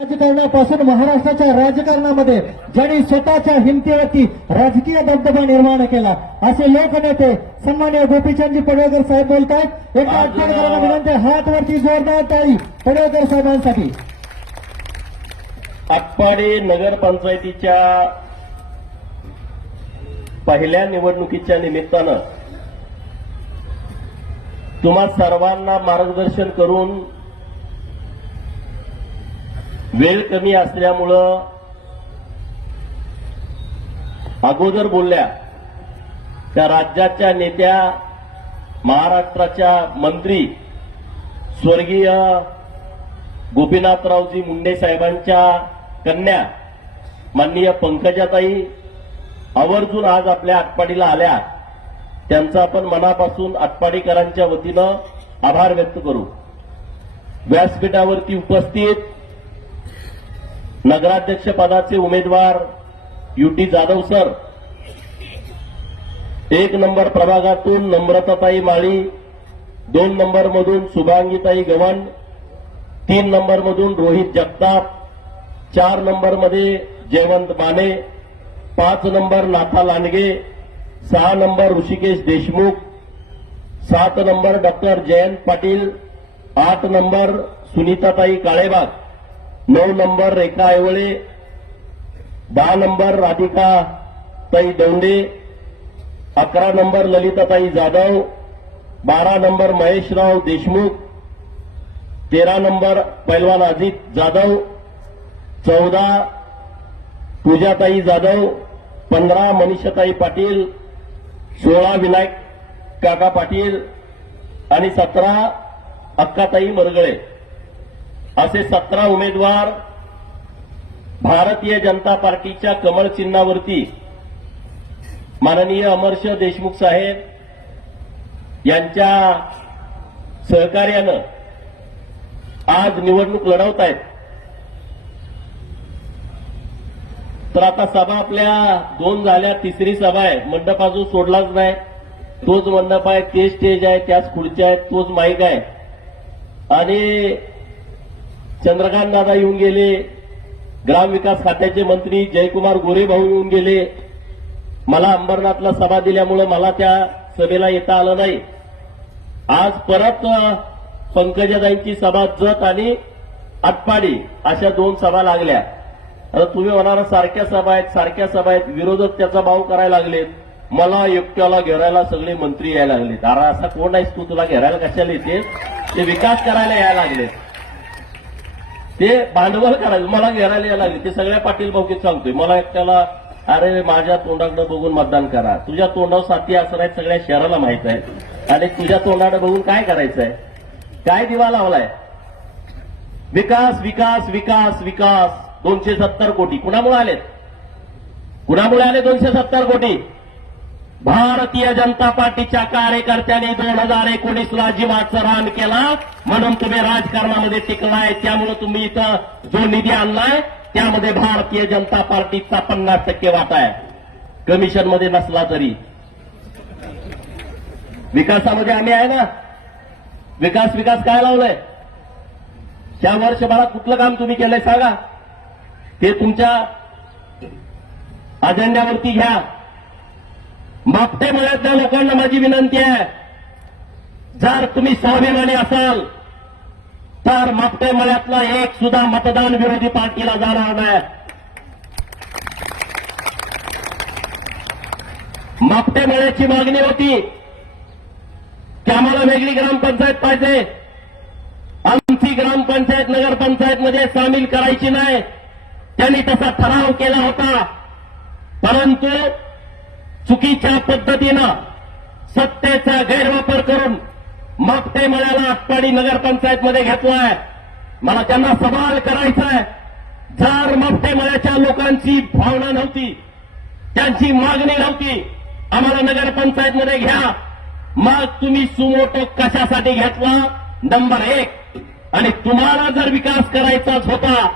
राजकारणापासून महाराष्ट्राच्या राजकारणामध्ये ज्यांनी स्वतःच्या हिमतीवरती राजकीय दबदबा निर्माण केला असे लोकनेते सन्मान्य गोपीचंदजी पडळकर साहेब बोलतायत. एका आटपाडकरांना विनंती हात वरती जोरदार टाळी पडळकर साहेबांसाठी. आटपाडी नगरपंचायतीच्या पहिल्या निवडणुकीच्या निमित्तानं तुम्हा सर्वांना मार्गदर्शन करून वेळ कमी असल्यामुळं अगोदर बोलल्या त्या राज्याच्या नेत्या महाराष्ट्राच्या मंत्री स्वर्गीय गोपीनाथरावजी मुंडे साहेबांच्या कन्या माननीय पंकजाताई आवर्जून आज आपल्या आटपाडीला आल्या. त्यांचा आपण मनापासून आटपाडीकरांच्या वतीनं आभार व्यक्त करू. व्यासपीठावरती उपस्थित नगराध्यक्ष पदाचे उमेदवार युटी जाधव सर. एक नंबर प्रभागातून नम्रताताई माळी दोन नंबर मधून शुभांगीताई गवण तीन नंबर मधून रोहित जगताप चार नंबरमध्ये जयवंत माने पाच नंबर नाथा लांडगे सहा नंबर ऋषिकेश देशमुख सात नंबर डॉक्टर जयंत पाटील आठ नंबर सुनीताताई काळेबाग. नऊ नंबर रेखा ऐवळे दहा नंबर राधिका ताई दौंडे अकरा नंबर ललिताताई जाधव बारा नंबर महेशराव देशमुख तेरा नंबर पैलवान अजित जाधव चौदा पूजाताई जाधव पंधरा मनीषाताई पाटील सोळा विनायक काका पाटील आणि सतरा अक्काताई मरगळे. असे सतरा उमेदवार भारतीय जनता पार्टीच्या कमळ चिन्हावरती माननीय अमर्ष देशमुख साहेब यांच्या सहकार्यानं आज निवडणूक लढवत आहेत तर आता सभा आपल्या दोन झाल्या तिसरी सभा आहे. मंडप अजून सोडलाच नाही. तोच मंडप आहे ते स्टेज आहे त्याच खुर्च्या आहेत तोच माईक आहे. आणि चंद्रकांत दादा येऊन गेले. ग्रामविकास खात्याचे मंत्री जयकुमार गोरे भाऊ येऊन गेले. मला अंबरनाथला सभा दिल्यामुळे मला त्या सभेला येता आलं नाही. आज परत पंकजादाईंची सभा जत आणि आटपाडी अशा दोन सभा लागल्या. आता तुम्ही म्हणाला सारख्या सभा आहेत सारख्या सभा आहेत विरोधक त्याचा भाव करायला लागलेत. मला एकट्याला घेरायला सगळे मंत्री यायला लागलेत. अरे असा कोण आहेस तू? तुला घेरायला कशाला येते ते विकास करायला यायला लागलेत. ते भांडवल करायचं. मला घेरायला यायला लागले. ते सगळ्या पाटील भाऊकीत सांगतोय. मला एकट्याला अरे माझ्या तोंडाकडे बघून मतदान करा. तुझ्या तोंडावर साथी असणार आहेत सगळ्या शहराला माहीत आहे. आणि तुझ्या तोंडाकडे बघून काय करायचंय? काय दिवा लावलाय? विकास विकास विकास विकास. दोनशे सत्तर कोटी. कुणामुळे आलेत? कुणामुळे आले दोनशे सत्तर कोटी? भारतीय जनता पार्टीच्या कार्यकर्त्यांनी दोन हजार एकोणीसला जीवाचं रान केला. म्हणून तुम्ही राजकारणामध्ये टिकलाय त्यामुळे तुम्ही इथं जो निधी आणलाय त्यामध्ये भारतीय जनता पार्टीचा पन्नास टक्के वाटा आहे. कमिशनमध्ये नसला तरी. विकासामध्ये आम्ही आहे ना. विकास विकास काय लावलंय? त्या वर्षभरात कुठलं काम तुम्ही केलंय सांगा. ते तुमच्या अजेंड्यावरती घ्या. मापटे मळ्यातल्या लोकांना माझी विनंती आहे. जर तुम्ही स्वाभिमानी असाल तर मापटे मळ्यातला एक सुद्धा मतदान विरोधी पार्टीला जाणार नाही. मापटे मळ्याची मागणी होती की आम्हाला वेगळी ग्रामपंचायत पाहिजे. आमची ग्रामपंचायत नगरपंचायतमध्ये सामील करायची नाही. त्यांनी तसा ठराव केला होता. परंतु चुकीच्या पद्धतीनं सत्तेचा गैरवापर करून मागटे मळ्याला आटपाडी नगरपंचायतमध्ये घेतलाय. मला त्यांना सवाल करायचा आहे जर मागटे मळ्याच्या लोकांची भावना नव्हती त्यांची मागणी नव्हती आम्हाला नगरपंचायतमध्ये घ्या. मग तुम्ही सुमोटो कशासाठी घेतला? नंबर एक. आणि तुम्हाला जर विकास करायचाच होता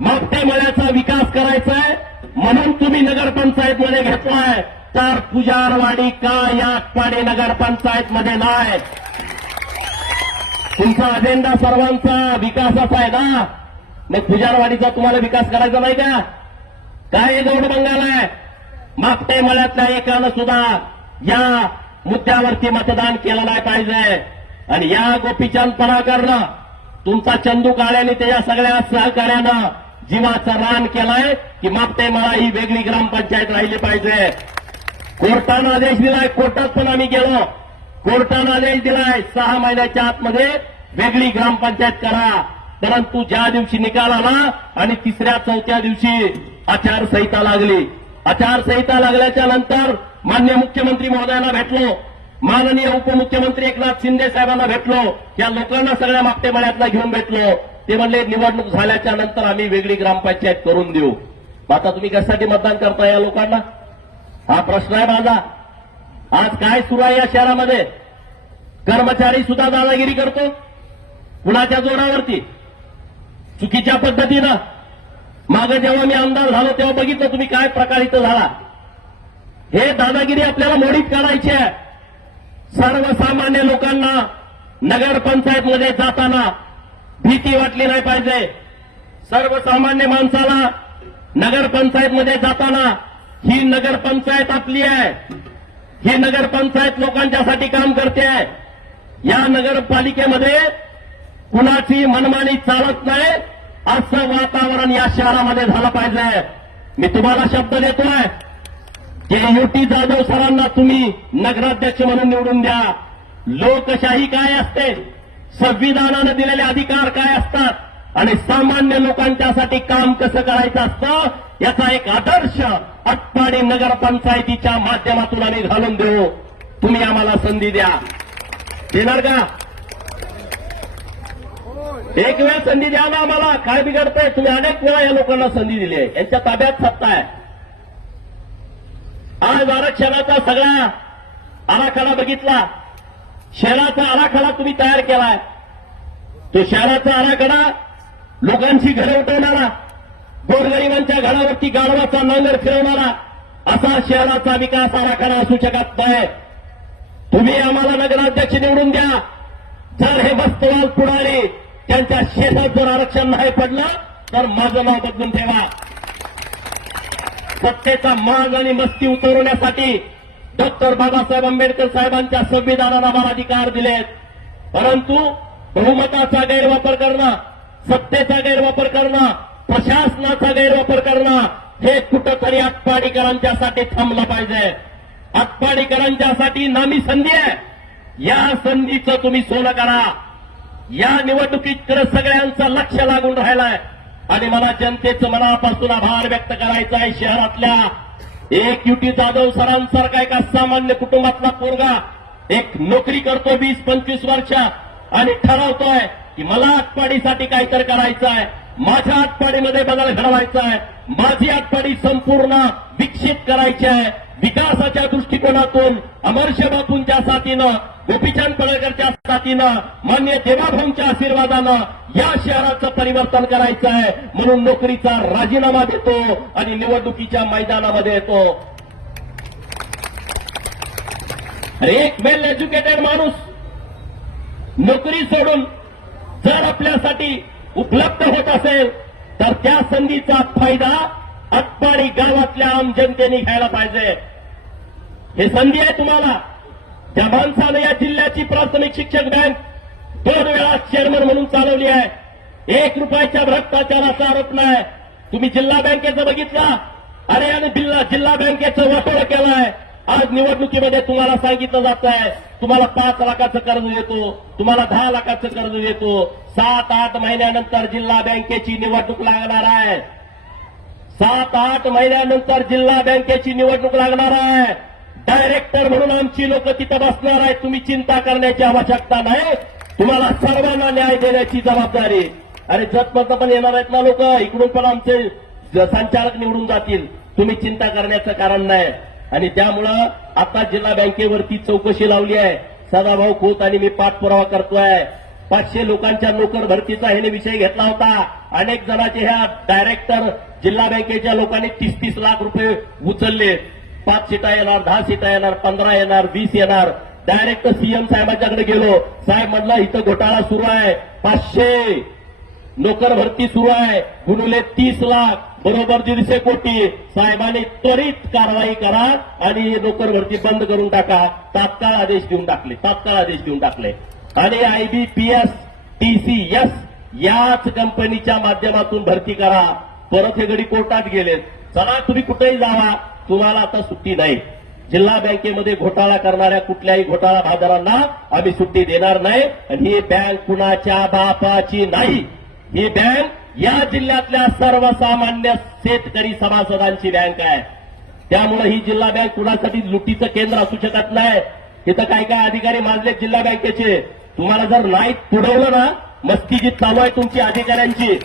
मागटे मळ्याचा विकास करायचा आहे म्हणून तुम्ही नगरपंचायतमध्ये घेतलाय. तर पुजारवाडी का या पाडे नगरपंचायतमध्ये नाही तुमचा अजेंडा सर्वांचा विकासाचा आहे ना? मग पुजारवाडीचा तुम्हाला विकास करायचा नाही का? काय गौड बंगालाय मागते मळ्यातल्या एकानं सुद्धा या मुद्द्यावरती मतदान केलं नाही पाहिजे. आणि या गोपीचंद पराकरनं तुमचा चंदू काळ्याने त्याच्या सगळ्या सहकार्यानं जीवाचं रान केलंय की मागते मला ही वेगळी ग्रामपंचायत राहिली पाहिजे. कोर्टानं आदेश दिलाय कोर्टात पण आम्ही गेलो. कोर्टानं आदेश दिलाय सहा महिन्याच्या आतमध्ये वेगळी ग्रामपंचायत करा. परंतु ज्या दिवशी निकाल आला आणि तिसऱ्या चौथ्या दिवशी आचारसंहिता लागली. आचारसंहिता लागल्याच्या नंतर मान्य मुख्यमंत्री महोदयांना भेटलो. माननीय उपमुख्यमंत्री एकनाथ शिंदे साहेबांना भेटलो. या लोकांना सगळ्या मागटे मळ्यातला घेऊन भेटलो. ते म्हणले निवडणूक झाल्याच्यानंतर आम्ही वेगळी ग्रामपंचायत करून देऊ. आता तुम्ही कशासाठी मतदान करता या लोकांना? हा प्रश्न आहे माझा. आज काय सुरू आहे या शहरामध्ये? कर्मचारी सुद्धा दादागिरी करतो कुणाच्या जोरावरती? चुकीच्या पद्धतीनं. मागं जेव्हा मी आमदार झालो तेव्हा बघितलं तुम्ही काय प्रकार इथं झाला. हे दादागिरी आपल्याला मोडीत काढायची आहे. सर्वसामान्य लोकांना नगरपंचायतमध्ये जाताना भीती वाटली नाही पाहिजे. सर्वसामान्य माणसाला नगरपंचायतमध्ये जाताना ही नगरपंचायत आपली आहे. ही नगरपंचायत लोकांच्यासाठी काम करते आहे. या नगरपालिकेमध्ये कुणाची मनमानी चालत नाही असं वातावरण या शहरामध्ये झालं पाहिजे. मी तुम्हाला शब्द देतोय की युटी जाधव सरांना तुम्ही नगराध्यक्ष म्हणून निवडून द्या. लोकशाही काय असते? संविधानानं दिलेले अधिकार काय असतात? आणि सामान्य लोकांच्यासाठी काम कसं करायचं असतं? याचा एक आदर्श अटपाडी नगरपंचायतीच्या माध्यमातून आम्ही घालून देऊ. तुम्ही आम्हाला संधी द्या. देणार का? एक वेळ संधी द्या ना आम्हाला. काय बिघडतंय? तुम्ही अनेक वेळा या लोकांना संधी दिली आहे. यांच्या ताब्यात सत्ता आहे. आज आरक्षणाचा सगळा आराखडा बघितला. शहराचा आराखडा तुम्ही तयार केलाय. तो शहराचा आराखडा लोकांची घरं उठवणारा गोरगरिबांच्या घरावरती गाढवाचा नांगर फिरवणारा असा शहराचा विकास आराखडा असू शकत नाही. तुम्ही आम्हाला नगराध्यक्ष निवडून द्या. जर हे बस्तवाल पुढारी त्यांच्या शेतात जर आरक्षण नाही पडलं तर माझं नाव बदलून ठेवा. सत्तेचा माग आणि मस्ती उतरवण्यासाठी डॉक्टर बाबासाहेब आंबेडकर साहेबांच्या संविधानाला मला अधिकार दिलेत. परंतु बहुमताचा गैरवापर करणं सत्तेचा गैरवापर करणं प्रशासनाचा गैरवापर करणं हे कुठंतरी आटपाडीकरांच्यासाठी थांबलं पाहिजे. आटपाडीकरांच्यासाठी नामी संधी आहे. या संधीचं तुम्ही सोनं करा. या निवडणुकीकडे सगळ्यांचं लक्ष लागून राहिलंय. आणि मला जनतेचं मनापासून आभार व्यक्त करायचा आहे शहरातल्या एक युटी जाधव सरांसारखा एका सामान्य कुटुंबातला पोरगा. एक नोकरी करतो वीस पंचवीस वर्ष आणि ठरवतोय की मला आटपाडीसाठी काहीतरी करायचं आहे. माझ्या आटपाडीमध्ये बदल घडवायचा आहे. माझी आटपाडी संपूर्ण विकसित करायची आहे. विकासाच्या दृष्टिकोनातून अमरश बापूंच्या साथीनं गोपीचंद पडळकरच्या साथीनं मान्य देवाभाऊंच्या आशीर्वादानं या शहराचं परिवर्तन करायचं आहे. म्हणून नोकरीचा राजीनामा देतो आणि निवडणुकीच्या मैदानामध्ये येतो. एक वेल एज्युकेटेड माणूस. नोकरी सोडून जर आपल्यासाठी उपलब्ध होत असेल तर त्या संधीचा फायदा अटपाडी गावातल्या आम जनतेने घ्यायला पाहिजे. हे संधी आहे तुम्हाला. त्या माणसानं या जिल्ह्याची प्राथमिक शिक्षक बँक दोन वेळा चेअरमन म्हणून चालवली आहे. एक रुपयाच्या भ्रष्टाचाराचा आरोप नाही. तुम्ही जिल्हा बँकेचं बघितला? अरे आणि जिल्हा जिल्हा बँकेचं केलं आहे आज निवडणुकीमध्ये तुम्हाला सांगितलं जात आहे तुम्हाला पाच लाखाचं कर्ज देतो तुम्हाला दहा लाखाचं कर्ज देतो सात आठ महिन्यानंतर जिल्हा बँकेची निवडणूक लागणार आहे. सात आठ महिन्यानंतर जिल्हा बँकेची निवडणूक लागणार आहे. डायरेक्टर म्हणून आमची लोक तिथं बसणार आहेत. तुम्ही चिंता करण्याची आवश्यकता नाही. तुम्हाला सर्वांना न्याय देण्याची जबाबदारी. अरे जतमधनं पण येणार आहेत ना लोक? इकडून पण आमचे संचालक निवडून जातील. तुम्ही चिंता करण्याचं कारण नाही. आणि त्यामुळं आता जिल्हा बँकेवरती चौकशी लावली आहे. सदाभाऊ खोत आणि मी पाठपुरावा करतोय. पाचशे लोकांच्या नोकर भरतीचा हे विषय घेतला होता. अनेक जणांचे ह्या डायरेक्टर जिल्हा बँकेच्या लोकांनी तीस तीस लाख रुपये उचलले. पाच सीटा येणार दहा सीटा येणार पंधरा येणार वीस येणार. डायरेक्ट सीएम साहेबांच्याकडे गेलो. साहेब म्हटलं इथं घोटाळा सुरू आहे. पाचशे नोकर भरती सुरू आहे. गुणुले तीस लाख. बरोबर दीडशे कोटी. साहेबांनी त्वरित कारवाई करा आणि नोकर भरती बंद करून टाका. तात्काळ आदेश देऊन टाकले. तात्काळ आदेश देऊन टाकले. आणि आयबीपीएस टीसीएस याच कंपनीच्या माध्यमातून भरती करा. परत हे गडी कोर्टात गेलेत. चला तुम्ही कुठेही जावा. तुम्हाला आता सुट्टी नाही. जिल्हा बँकेमध्ये घोटाळा करणाऱ्या कुठल्याही घोटाळा बाजारांना आम्ही सुट्टी देणार नाही. आणि ही बँक कुणाच्या बापाची नाही. ही बँक या जिल्ह्यातल्या सर्वसामान्य शेतकरी सभासदांची बँक आहे. त्यामुळे ही जिल्हा बँक कुणासाठी लुटीचं केंद्र असू शकत नाही. इथं काय काय अधिकारी मानले जिल्हा बँकेचे? तुम्हाला जर नाही पुढवलं ना मस्ती चालू आहे तुमची अधिकाऱ्यांची.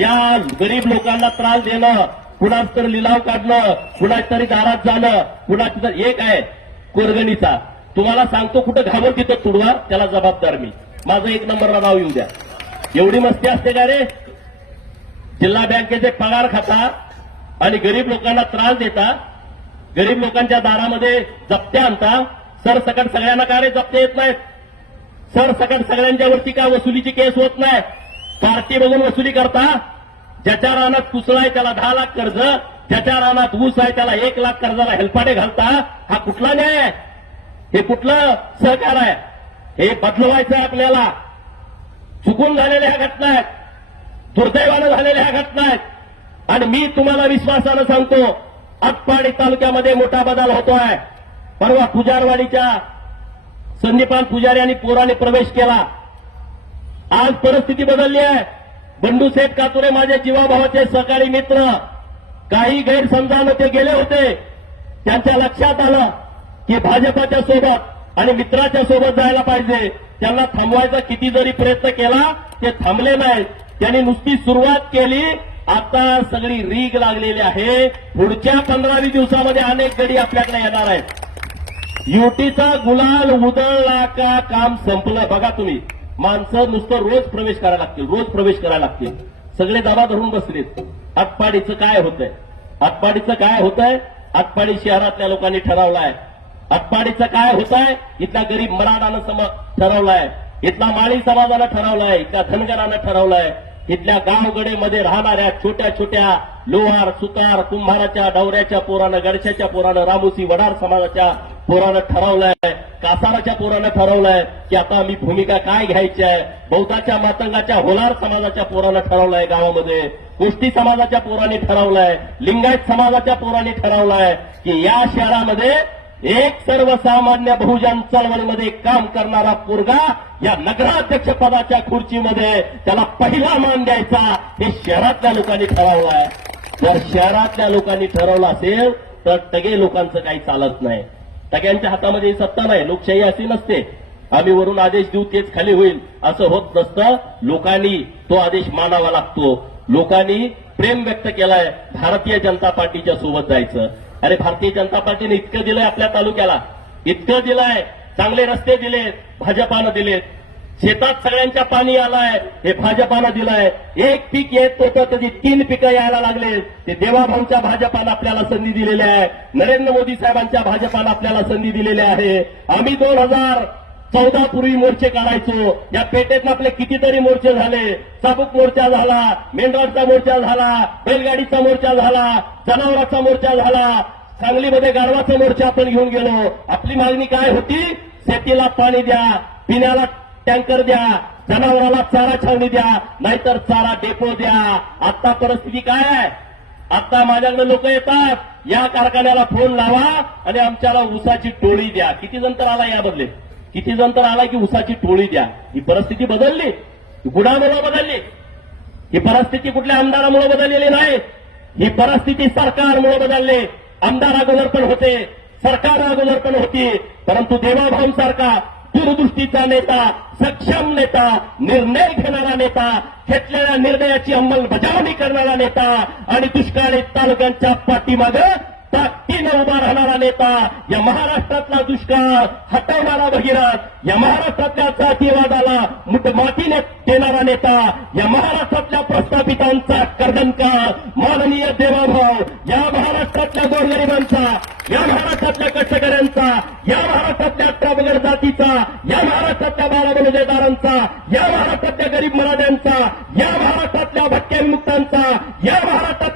या गरीब लोकांना त्रास देणं कुणाच तर लिलाव काढणं कुणाच तरी दारात जाणं कुणाच तर एक आहे कोरगणीचा. तुम्हाला सांगतो कुठं घाबर तिथं तुडवा त्याला जबाबदार मी. माझं एक नंबरला नाव येऊ द्या. एवढी मस्ती असते का रे? जिल्हा बँकेचे पगार खाता आणि गरीब लोकांना त्रास देता गरीब लोकांच्या दारामध्ये जप्त्या आणता सरसकट सगळ्यांना का रे जप्त्या येत नाहीत? सरसकट सगळ्यांच्यावरती का वसुलीची केस होत नाही? पार्टी बघून वसुली करता ज्याच्या रानात कुसळ आहे त्याला दहा लाख कर्ज ज्याच्या रानात ऊस आहे त्याला एक लाख कर्जाला हेलपाटे घालता हा कुठला न्याय? आहे हे कुठलं सहकार आहे? हे बदलवायचं आहे आपल्याला. चुकून झालेल्या ह्या घटना आहेत. दुर्दैवानं झालेल्या ह्या घटना आहेत. आणि मी तुम्हाला विश्वासानं सांगतो आटपाडी तालुक्यामध्ये मोठा बदल होतोय. परवा पुजारवाडीच्या संदीपान पुजारी आणि पोराने प्रवेश केला. आज परिस्थिती बदलली आहे. बंडू शेठ कातुरे माझे जीवाभावाचे सहकारी मित्र काही गैरसमजानं ते गेले होते. त्यांच्या लक्षात आलं की भाजपाच्या सोबत आणि मित्राच्या सोबत जायला पाहिजे. त्यांना थांबवायचा किती जरी प्रयत्न केला ते थांबले नाहीत. त्यांनी नुसती सुरुवात केली आता सगळी रीग लागलेली आहे. पुढच्या पंधरावी दिवसामध्ये अनेक गडी आपल्याकडे येणार आहेत. युटीचा गुलाल उधळला का काम संपलं बघा तुम्ही. माणसं नुसतं रोज प्रवेश करायला लागतील रोज प्रवेश करायला लागतील. सगळे दबा धरून बसलेत. आटपाडीचं काय होतंय? आटपाडीचं काय होतंय? आटपाडी शहरातल्या लोकांनी ठरवलं आहे आटपाडीचं काय होत आहे इथल्या गरीब मराठानं सम ठरवलाय. इथला माळी समाजानं ठरवलंय. इथल्या धनगरानं ठरवलंय. इथल्या गावगडेमध्ये राहणाऱ्या छोट्या छोट्या लोहार सुतार कुंभाराच्या डवऱ्याच्या पोरानं गडशाच्या पोरानं रामुसी वडार समाजाच्या पोरानं ठरवलंय. कासाराच्या पोरानं ठरवलंय की आता आम्ही भूमिका काय घ्यायची आहे बौद्धाच्या मातंगाच्या होलार समाजाच्या पोरानं ठरवलंय गावामध्ये. गोष्टी समाजाच्या पोराने ठरवलंय. लिंगायत समाजाच्या पोरांनी ठरवलंय की या शहरामध्ये एक सर्वसामान्य बहुजन चळवळीमध्ये काम करणारा पोरगा या नगराध्यक्ष पदाच्या खुर्चीमध्ये त्याला पहिला मान द्यायचा. हे शहरातल्या लोकांनी ठरवलं आहे. जर शहरातल्या लोकांनी ठरवलं असेल तर टगे लोकांचं काही चालत नाही. टग्यांच्या हातामध्ये सत्ता नाही लोकशाही अशी नसते. आम्ही वरून आदेश देऊ तेच खाली होईल. असं होत नसतं. लोकांनी तो आदेश मानावा लागतो. लोकांनी प्रेम व्यक्त केलाय. भारतीय जनता पार्टीच्या सोबत जायचं. अरे भारतीय जनता पार्टीने इतकं दिलंय आपल्या तालुक्याला. इतकं दिलंय. चांगले रस्ते दिलेत भाजपानं दिलेत. शेतात सगळ्यांच्या पाणी आलाय हे भाजपानं दिलंय. एक पीक येत होतं त्याची तीन पिकं यायला लागले ते देवाभाऊच्या भाजपानं आपल्याला संधी दिलेली आहे नरेंद्र मोदी साहेबांच्या भाजपानं आपल्याला संधी दिलेली आहे. आम्ही दोन हजार चौदा पूर्वी मोर्चे काढायचो. या पेटेत आपले कितीतरी मोर्चे झाले. चाबूक मोर्चा झाला मेंढराचा मोर्चा झाला बैलगाडीचा मोर्चा झाला जनावराचा मोर्चा झाला. सांगलीमध्ये गारवाचा मोर्चा आपण घेऊन गेलो. आपली मागणी काय होती? शेतीला पाणी द्या पिण्याला टँकर द्या जनावराला चारा छावणी द्या नाहीतर चारा डेपो द्या. आता परिस्थिती काय आहे? आता माझ्याकडे लोक येतात. या कारखान्याला फोन लावा आणि आमच्याला ऊसाची टोळी द्या. किती जण तर आला या बदले किती जण तर आला की उसाची टोळी द्या. ही परिस्थिती बदलली. ही गुणामुळे बदलली. ही परिस्थिती कुठल्या आमदारामुळे बदललेली नाही. ही परिस्थिती सरकारमुळे बदलली. आमदार अगोदर पण होते. सरकार अगोदर पण होती. परंतु देवाभाऊ सारखा दूरदृष्टीचा नेता सक्षम नेता निर्णय घेणारा नेता घेतलेल्या निर्णयाची अंमलबजावणी करणारा नेता आणि दुष्काळी तालुक्यांच्या पाठीमागं ताकदीनं उभा राहणारा नेता या महाराष्ट्रातला दुष्काळ हटवणारा भगीरथ या महाराष्ट्रातल्या जातीवादाला मुठमातीने देणारा नेता या महाराष्ट्रातल्या प्रस्थापितांचा कर्दनकार माननीय देवाभाव या महाराष्ट्रातल्या गोरगरिबांचा या महाराष्ट्रातल्या कष्टकऱ्यांचा या महाराष्ट्रातल्या प्रबगर जातीचा या महाराष्ट्रातल्या बाळाबलुदेदारांचा या महाराष्ट्रातल्या गरीब मराठ्यांचा या महाराष्ट्रातल्या भटक्या विमुक्तांचा या महाराष्ट्रात